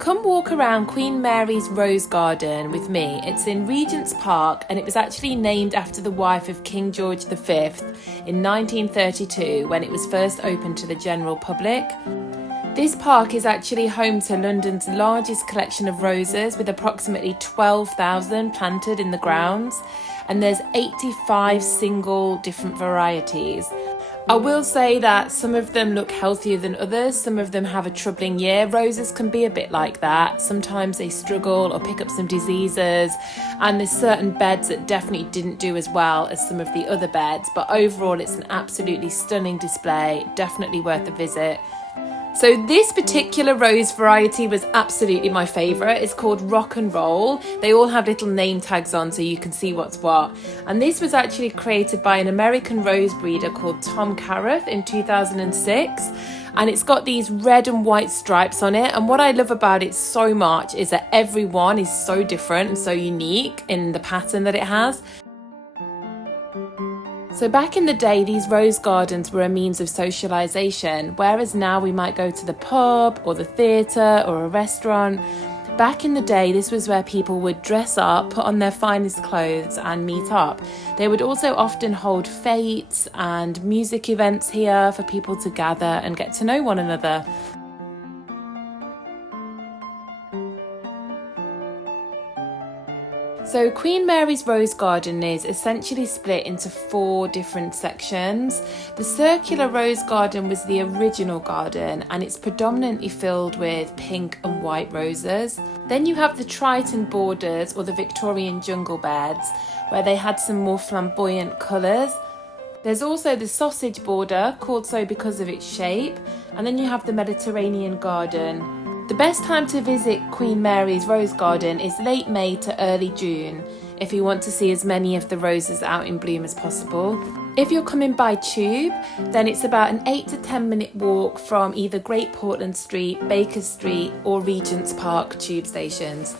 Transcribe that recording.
Come walk around Queen Mary's Rose Garden with me. It's in Regent's Park and it was actually named after the wife of King George V in 1932 when it was first opened to the general public. This park is actually home to London's largest collection of roses with approximately 12,000 planted in the grounds, and there's 85 single different varieties. I will say that some of them look healthier than others, some of them have a troubling year. Roses can be a bit like that. Sometimes they struggle or pick up some diseases, and there's certain beds that definitely didn't do as well as some of the other beds, but overall it's an absolutely stunning display, definitely worth a visit. So this particular rose variety was absolutely my favourite. It's called Rock and Roll. They all have little name tags on so you can see what's what. And this was actually created by an American rose breeder called Tom Cariff in 2006. And it's got these red and white stripes on it. And what I love about it so much is that every one is so different and so unique in the pattern that it has. So back in the day, these rose gardens were a means of socialisation, whereas now we might go to the pub or the theatre or a restaurant. Back in the day, this was where people would dress up, put on their finest clothes and meet up. They would also often hold fetes and music events here for people to gather and get to know one another. So Queen Mary's Rose Garden is essentially split into 4 different sections. The circular rose garden was the original garden and it's predominantly filled with pink and white roses. Then you have the Triton borders or the Victorian jungle beds where they had some more flamboyant colours. There's also the sausage border, called so because of its shape, and then you have the Mediterranean garden. The best time to visit Queen Mary's Rose Garden is late May to early June if you want to see as many of the roses out in bloom as possible. If you're coming by tube, then it's about an 8 to 10 minute walk from either Great Portland Street, Baker Street or Regent's Park tube stations.